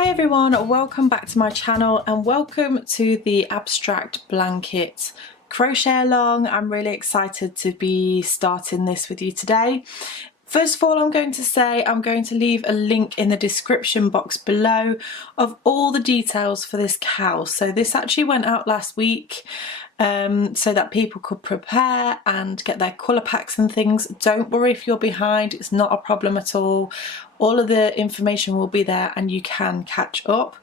Hi everyone, welcome back to my channel and welcome to the abstract blanket crochet along. I'm really excited to be starting this with you today. First of all, I'm going to say I'm going to leave a link in the description box below of all the details for this cowl. So this actually went out last week so that people could prepare and get their colour packs and things. Don't worry if you're behind, it's not a problem at all. All of the information will be there and you can catch up.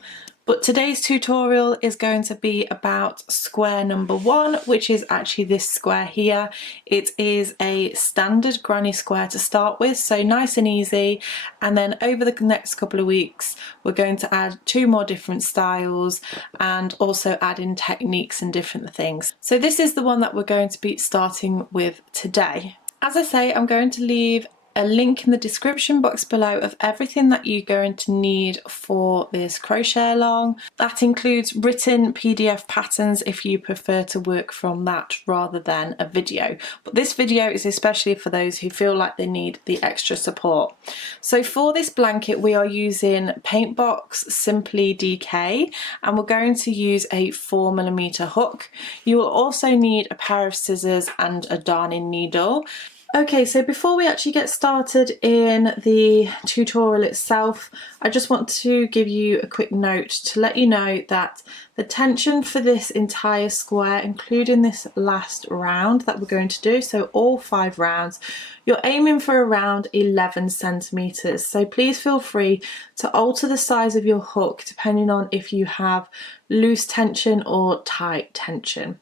But today's tutorial is going to be about square number 1, which is actually this square here. It is a standard granny square to start with, so nice and easy. And then over the next couple of weeks, we're going to add 2 more different styles and also add in techniques and different things. So this is the one that we're going to be starting with today. As I say, I'm going to leave a link in the description box below of everything that you're going to need for this crochet along. That includes written PDF patterns if you prefer to work from that rather than a video. But this video is especially for those who feel like they need the extra support. So for this blanket we are using Paintbox Simply DK and we're going to use a 4mm hook. You will also need a pair of scissors and a darning needle. Okay, so before we actually get started in the tutorial itself, I just want to give you a quick note to let you know that the tension for this entire square, including this last round that we're going to do, so all 5 rounds, you're aiming for around 11 centimeters. So please feel free to alter the size of your hook depending on if you have loose tension or tight tension.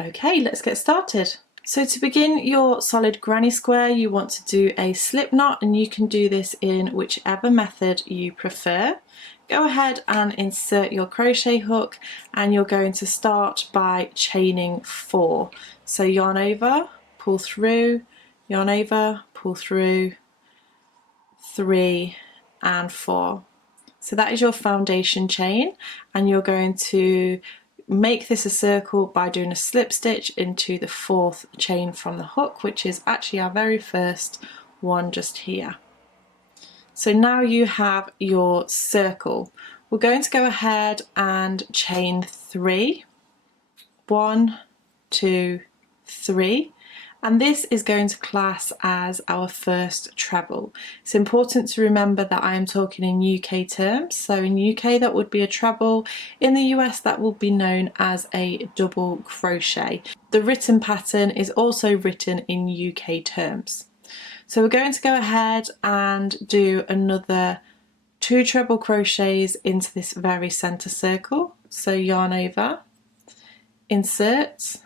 Okay, let's get started. So to begin your solid granny square, you want to do a slip knot, and you can do this in whichever method you prefer. Go ahead and insert your crochet hook and you're going to start by chaining 4. So yarn over, pull through, yarn over, pull through, 3 and 4. So that is your foundation chain, and you're going to make this a circle by doing a slip stitch into the 4th chain from the hook, which is actually our very first one just here. So now you have your circle. We're going to go ahead and chain 3. 1, 2, 3. And this is going to class as our first treble. It's important to remember that I am talking in UK terms. So in UK that would be a treble. In the US that will be known as a double crochet. The written pattern is also written in UK terms. So we're going to go ahead and do another 2 treble crochets into this very center circle. So yarn over, insert,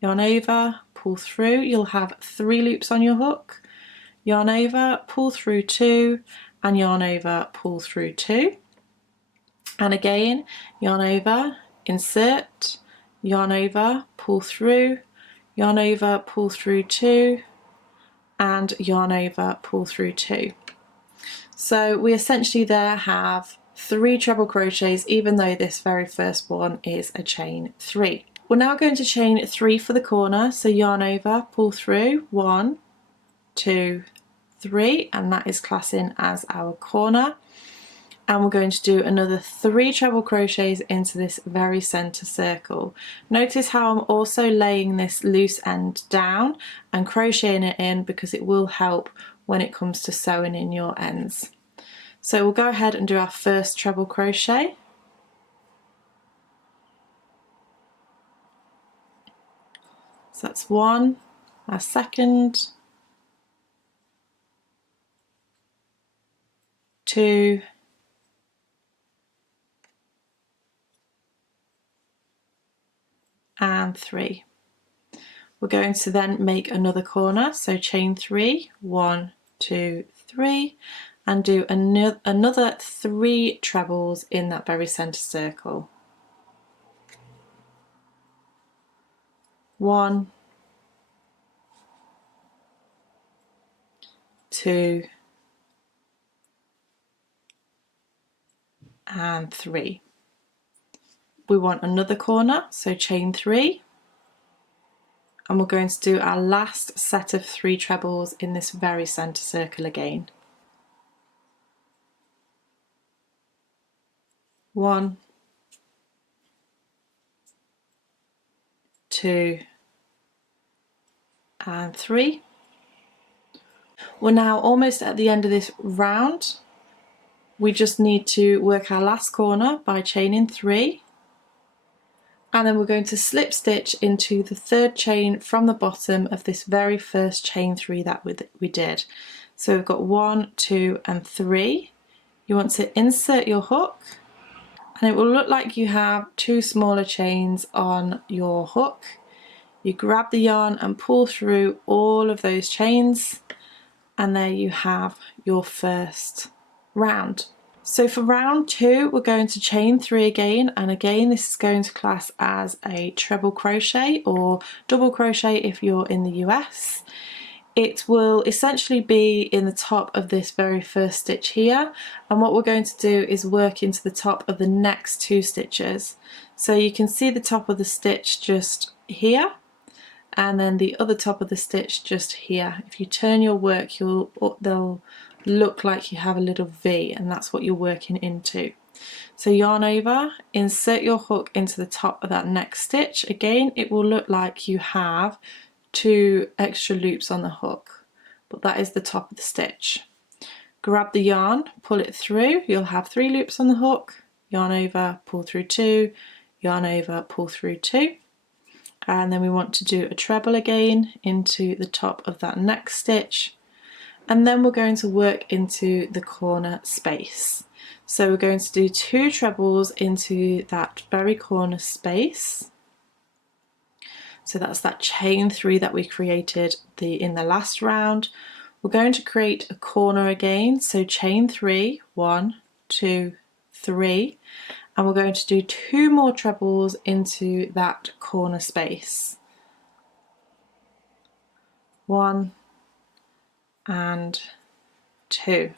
yarn over, pull through, you'll have 3 loops on your hook, yarn over, pull through 2, and yarn over, pull through 2, and again yarn over, insert, yarn over, pull through, yarn over, pull through 2, and yarn over, pull through 2. So we essentially there have 3 treble crochets, even though this very first one is a chain 3. We're now going to chain 3 for the corner, so yarn over, pull through, 1, 2, 3, and that is classing as our corner. And we're going to do another 3 treble crochets into this very center circle. Notice how I'm also laying this loose end down and crocheting it in because it will help when it comes to sewing in your ends. So we'll go ahead and do our first treble crochet. So that's 1, our second, 2, and 3. We're going to then make another corner, so chain 3, 1, 2, 3, and do another 3 trebles in that very center circle. 1, 2, and 3. We want another corner, so chain 3, and we're going to do our last set of 3 trebles in this very center circle again. 1, 2 and 3. We're now almost at the end of this round. We just need to work our last corner by chaining 3, and then we're going to slip stitch into the third chain from the bottom of this very first chain 3 that we did. So we've got 1, 2 and 3. You want to insert your hook, and it will look like you have 2 smaller chains on your hook. You grab the yarn and pull through all of those chains, and there you have your first round. So for round 2 we're going to chain 3 again, and again this is going to class as a treble crochet or double crochet if you're in the US. It will essentially be in the top of this very first stitch here, and what we're going to do is work into the top of the next 2 stitches. So you can see the top of the stitch just here, and then the other top of the stitch just here. If you turn your work, they'll look like you have a little V, and that's what you're working into. So yarn over, insert your hook into the top of that next stitch. Again, it will look like you have 2 extra loops on the hook, but that is the top of the stitch. Grab the yarn, pull it through, you'll have 3 loops on the hook, yarn over, pull through 2, yarn over, pull through 2. And then we want to do a treble again into the top of that next stitch, and then we're going to work into the corner space. So we're going to do 2 trebles into that very corner space. So that's that chain 3 that we created in the last round. We're going to create a corner again, so chain 3, 1, 2, 3. And we're going to do 2 more trebles into that corner space. 1 and 2.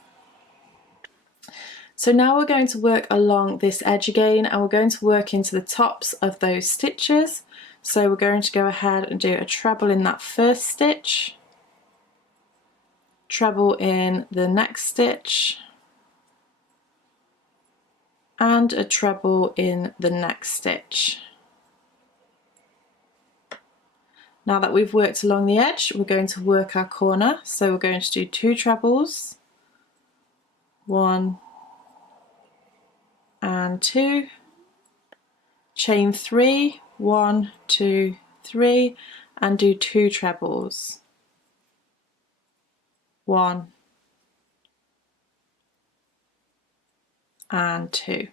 So now we're going to work along this edge again, and we're going to work into the tops of those stitches. So we're going to go ahead and do a treble in that first stitch, treble in the next stitch, and a treble in the next stitch. Now that we've worked along the edge, we're going to work our corner. So we're going to do 2 trebles, 1 and 2, chain 3, 1, 2, 3, and do 2 trebles, 1 and 2.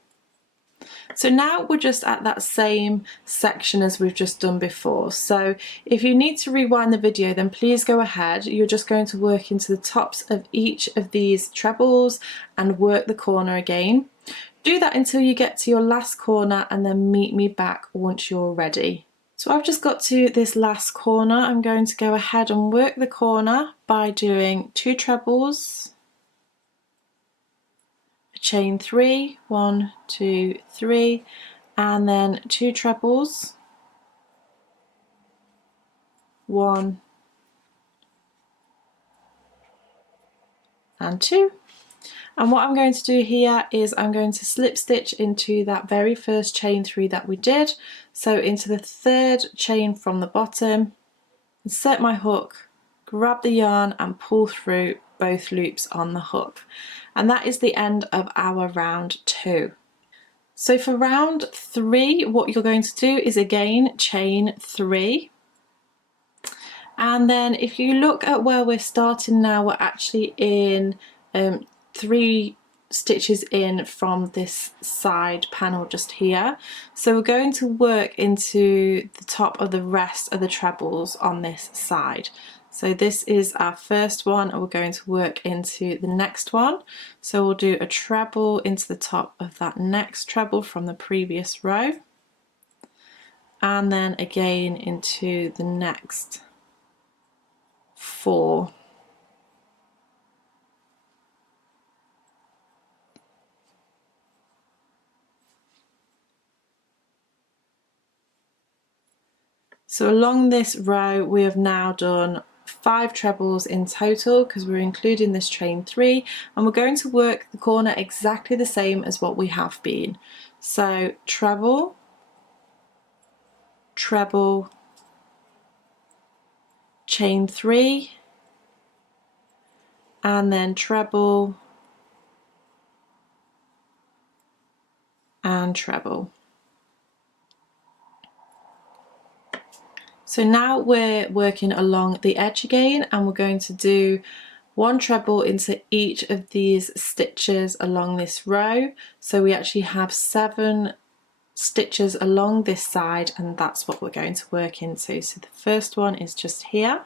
So now we're just at that same section as we've just done before. So if you need to rewind the video, then please go ahead. You're just going to work into the tops of each of these trebles and work the corner again. Do that until you get to your last corner, and then meet me back once you're ready. So I've just got to this last corner. I'm going to go ahead and work the corner by doing 2 trebles, chain 3, 1, 2, 3, and then 2 trebles, 1 and 2. And what I'm going to do here is I'm going to slip stitch into that very first chain 3 that we did, so into the third chain from the bottom, insert my hook, grab the yarn and pull through both loops on the hook. And that is the end of our round 2. So for round 3, what you're going to do is again chain 3. And then if you look at where we're starting now, we're actually in 3 stitches in from this side panel just here. So we're going to work into the top of the rest of the trebles on this side. So this is our first one, and we're going to work into the next one. So we'll do a treble into the top of that next treble from the previous row, and then again into the next 4. So along this row we have now done 5 trebles in total, because we're including this chain 3, and we're going to work the corner exactly the same as what we have been. So treble, treble, chain 3, and then treble and treble. So now we're working along the edge again, and we're going to do 1 treble into each of these stitches along this row. So we actually have 7 stitches along this side, and that's what we're going to work into. So the first one is just here.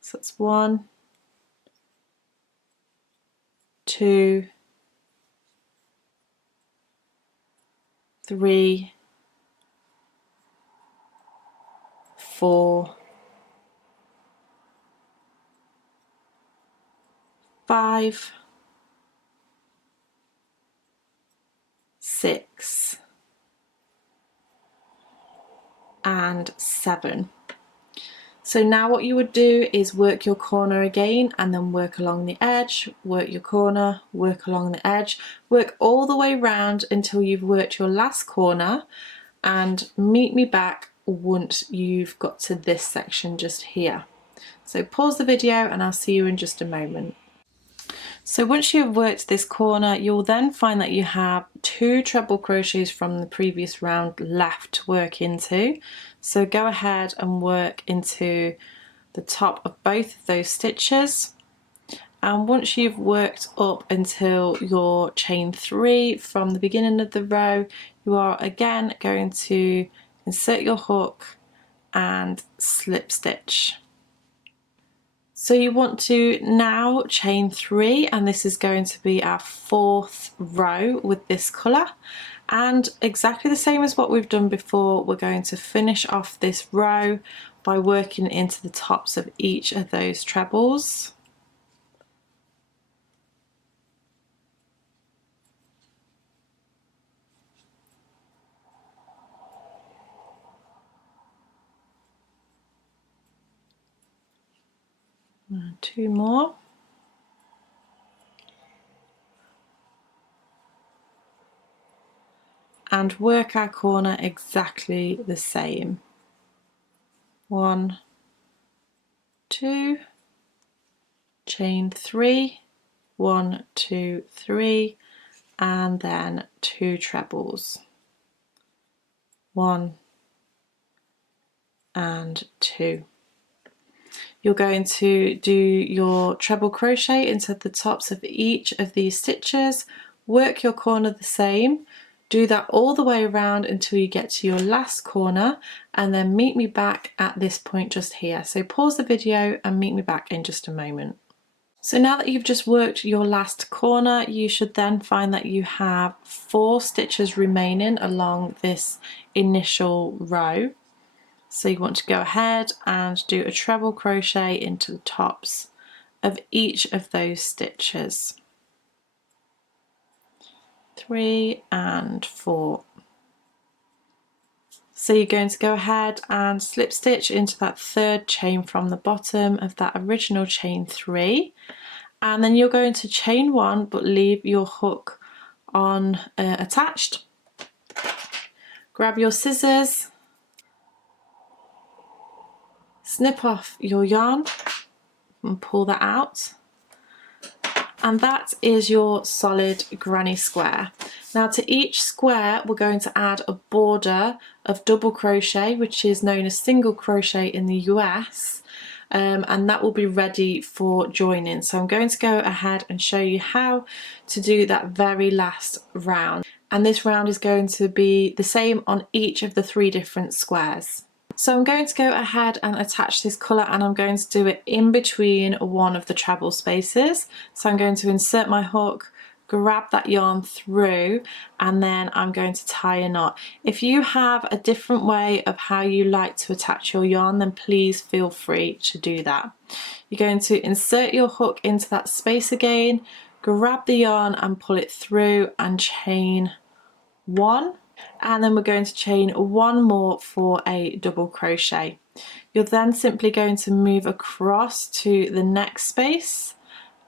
So that's 1, 2, 3, 4, 5, 6, and 7. So now what you would do is work your corner again, and then work along the edge, work your corner, work along the edge, work all the way round until you've worked your last corner, and meet me back once you've got to this section just here. So pause the video and I'll see you in just a moment. So once you have worked this corner, you'll then find that you have 2 treble crochets from the previous round left to work into. So go ahead and work into the top of both of those stitches. And once you've worked up until your chain 3 from the beginning of the row, you are again going to insert your hook and slip stitch. So you want to now chain 3, and this is going to be our 4th row with this colour, and exactly the same as what we've done before, we're going to finish off this row by working into the tops of each of those trebles. And 2 more. And work our corner exactly the same. 1, 2, chain 3, 1, 2, 3, and then 2 trebles. 1 and 2. You're going to do your treble crochet into the tops of each of these stitches, work your corner the same, do that all the way around until you get to your last corner, and then meet me back at this point just here. So pause the video and meet me back in just a moment. So now that you've just worked your last corner, you should then find that you have 4 stitches remaining along this initial row. So you want to go ahead and do a treble crochet into the tops of each of those stitches. 3 and 4. So you're going to go ahead and slip stitch into that 3rd chain from the bottom of that original chain 3, and then you're going to chain 1 but leave your hook on attached. Grab your scissors, snip off your yarn and pull that out, and that is your solid granny square. Now to each square we're going to add a border of double crochet, which is known as single crochet in the US, and that will be ready for joining. So I'm going to go ahead and show you how to do that very last round, and this round is going to be the same on each of the 3 different squares. So I'm going to go ahead and attach this colour, and I'm going to do it in between one of the treble spaces. So I'm going to insert my hook, grab that yarn through, and then I'm going to tie a knot. If you have a different way of how you like to attach your yarn, then please feel free to do that. You're going to insert your hook into that space again, grab the yarn and pull it through and chain 1. And then we're going to chain 1 more for a double crochet. You're then simply going to move across to the next space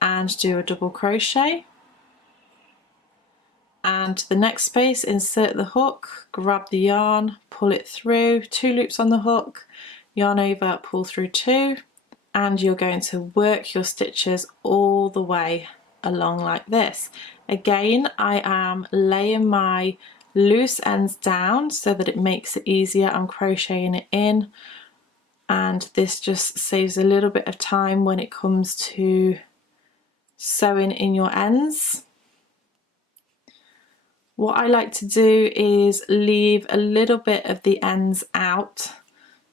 and do a double crochet, and to the next space, insert the hook, grab the yarn, pull it through, 2 loops on the hook, yarn over, pull through 2, and you're going to work your stitches all the way along like this. Again, I am laying my loose ends down so that it makes it easier. I'm crocheting it in, and this just saves a little bit of time when it comes to sewing in your ends. What I like to do is leave a little bit of the ends out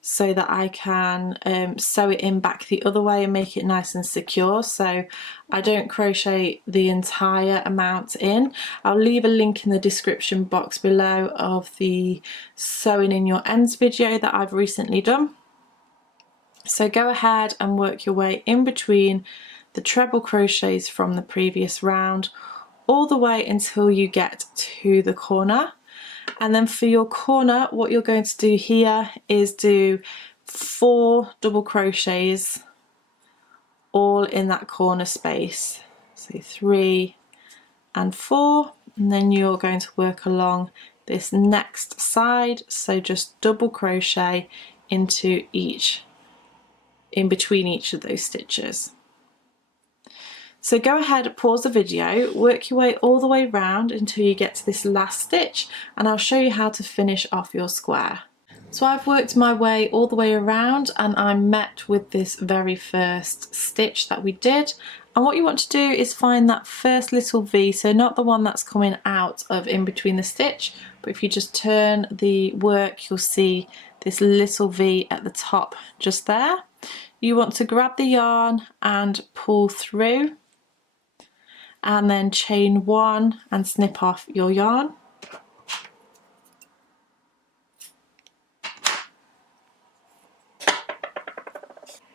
so that I can sew it in back the other way and make it nice and secure, so I don't crochet the entire amount in. I'll leave a link in the description box below of the sewing in your ends video that I've recently done. So go ahead and work your way in between the treble crochets from the previous round all the way until you get to the corner. And then for your corner, what you're going to do here is do 4 double crochets all in that corner space. So 3 and 4, and then you're going to work along this next side, so just double crochet into in between each of those stitches. So go ahead, pause the video, work your way all the way round until you get to this last stitch, and I'll show you how to finish off your square. So I've worked my way all the way around and I'm met with this very first stitch that we did. And what you want to do is find that first little V, so not the one that's coming out of in between the stitch, but if you just turn the work, you'll see this little V at the top just there. You want to grab the yarn and pull through, and then chain 1 and snip off your yarn.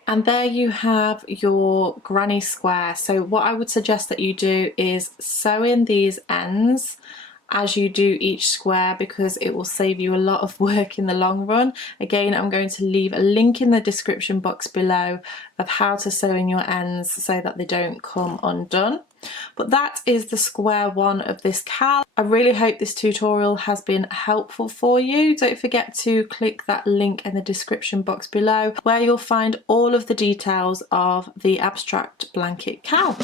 And there you have your granny square. So what I would suggest that you do is sew in these ends as you do each square, because it will save you a lot of work in the long run. Again, I'm going to leave a link in the description box below of how to sew in your ends so that they don't come undone. But that is the square one of this cowl. I really hope this tutorial has been helpful for you. Don't forget to click that link in the description box below where you'll find all of the details of the abstract blanket cowl.